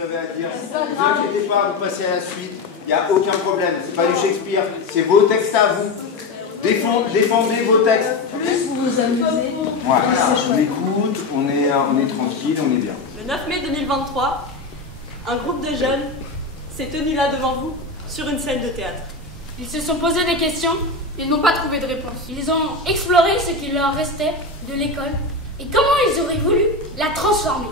vous avez à dire. Ne vous inquiétez pas, vous passez à la suite. Il n'y a aucun problème. C'est pas du Shakespeare. C'est vos textes à vous. Défendez vos textes. Plus vous vous amusez, voilà. On écoute, on est tranquille, on est bien. Le 9 mai 2023, un groupe de jeunes s'est tenu là devant vous, sur une scène de théâtre. Ils se sont posé des questions, ils n'ont pas trouvé de réponse. Ils ont exploré ce qu'il leur restait de l'école et comment ils auraient voulu la transformer.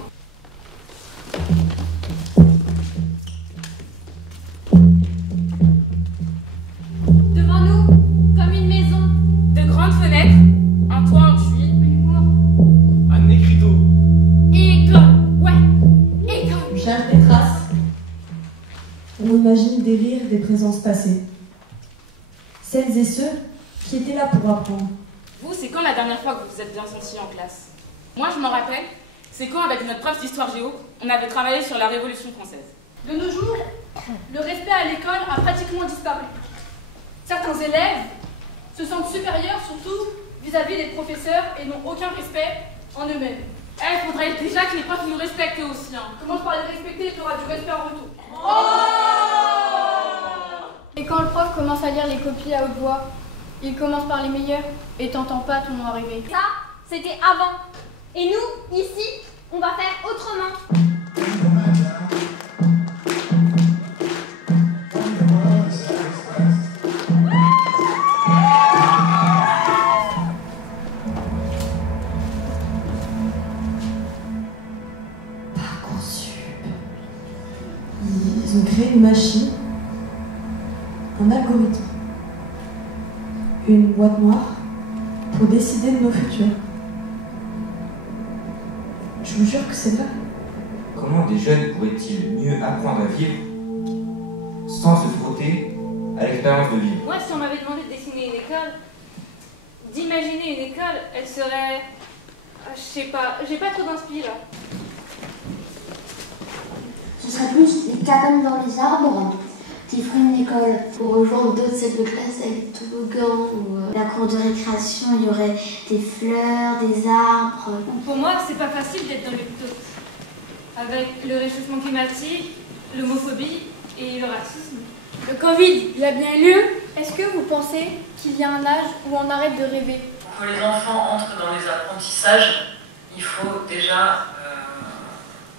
Devant nous, comme une maison, de grandes fenêtres, un toit en tuile, un écriteau. Et école, ouais, école. on cherche des traces. On imagine des rires, des présences passées. Celles et ceux qui étaient là pour apprendre. Vous, c'est quand la dernière fois que vous vous êtes bien sentis en classe? Moi, je m'en rappelle, c'est quand, avec notre prof d'histoire géo, on avait travaillé sur la Révolution française. De nos jours, le respect à l'école a pratiquement disparu. Certains élèves se sentent supérieurs, surtout vis-à-vis des professeurs, et n'ont aucun respect en eux-mêmes. Il faudrait déjà que les profs nous respectent eux aussi. Commence par les respecter, tu auras du respect en retour. Et quand le prof commence à lire les copies à haute voix, il commence par les meilleurs et t'entends pas ton nom arriver. Ça, c'était avant. Et nous, ici, on va faire autrement. Parcoursup. Ils ont créé une machine, un algorithme, une boîte noire pour décider de nos futurs. Je vous jure que c'est vrai. Comment des jeunes pourraient-ils mieux apprendre à vivre sans se frotter à l'expérience de vie? Moi, si on m'avait demandé de dessiner une école, d'imaginer une école, elle serait... je sais pas, j'ai pas trop d'inspi là. Ce serait plus des cabanes dans les arbres qui feraient une école. Pour rejoindre d'autres salles de classe avec des toboggans ou la cour de récréation, il y aurait des fleurs, des arbres. Pour moi, c'est pas facile d'être dans l'utopie. Avec le réchauffement climatique, l'homophobie et le racisme. Le Covid, il a bien eu lieu. Est-ce que vous pensez qu'il y a un âge où on arrête de rêver? Pour que les enfants entrent dans les apprentissages, il faut déjà,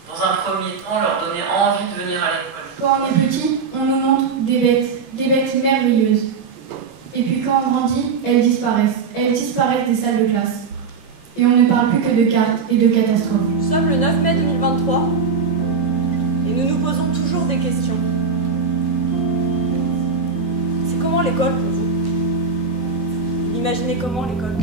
dans un premier temps, leur donner envie de venir à l'école. Quand on est petit, on nous montre des bêtes merveilleuses. Et puis quand on grandit, elles disparaissent. Elles disparaissent des salles de classe. Et on ne parle plus que de cartes et de catastrophes. Nous sommes le 9 mai 2023 et nous nous posons toujours des questions. C'est comment l'école pour vous? Vous imaginez comment l'école?